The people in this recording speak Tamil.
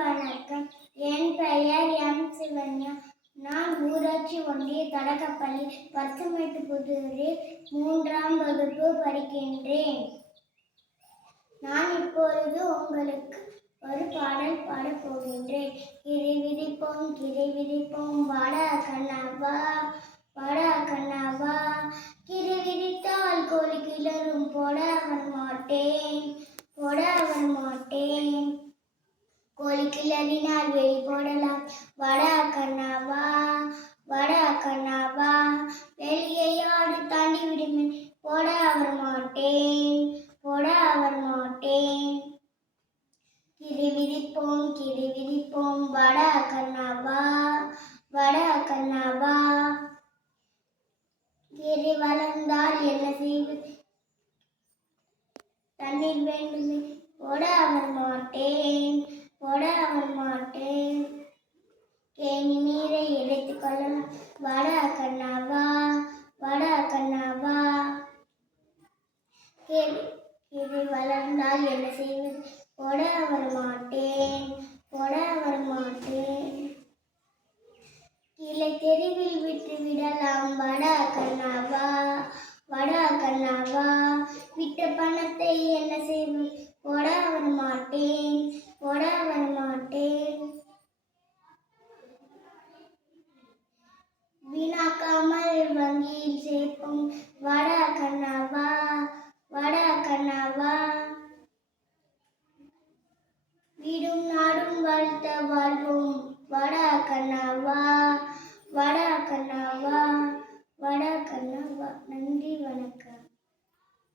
வணக்கம். என் பெயர் எம். சிவன்யா. நான் ஊராட்சி ஒன்றிய தொடக்கப்பள்ளி பசுமேட்டுப்புதூரில் 3ஆம் வகுப்பு படிக்கின்றேன். நான் இப்பொழுது உங்களுக்கு ஒரு பாடல் பாடப் போகின்றேன். கிரி விரிப்போம் வாடா கண்ணாவா, வாடா கண்ணாவா. கிரி விரித்தால் கோழி கிளறும், போட வரமாட்டேன், போட வரமாட்டேன். கோழி கிளறினால் வெளி போடலாம், வாடா கண்ணாவா, வாடா கண்ணாவா. வெளியை ஆடு தாண்டி விடுமே, போட வரமாட்டேன், போட வரமாட்டேன். கிரி விரிப்போம் வாடா கண்ணாவா, வாடா கண்ணாவா. கிரி வளர்ந்தால் என்ன செய்வது, தண்ணீர் வேண்டுமே, போட வரமாட்டேன், போட வரமாட்டேன். கேணி நீரை எடுத்துக் கொள்ளலாம், வாடா கண்ணாவா, வாடா கண்ணாவா. கிரி வளர்ந்தால் என்ன செய்வது, போட வரமாட்டேன், போட வரமாட்டேன். கிளை தெருவில் விட்டு விடலாம், வாடா கண்ணாவா, வாடா கண்ணாவா. விட்ட பணத்தை என்ன செய்வது, போட வரமாட்டேன், போட வரமாட்டேன். வீணாக்காமல் வங்கியில் சேர்ப்போம், வாடா கண்ணாவா, வாடா கண்ணாவா. வீடும் நாடும் வாழ்த்த வாழ்வோம், வாடா கண்ணாவா, வாடா கண்ணாவா, வாடா கண்ணாவா. நன்றி, வணக்கம்.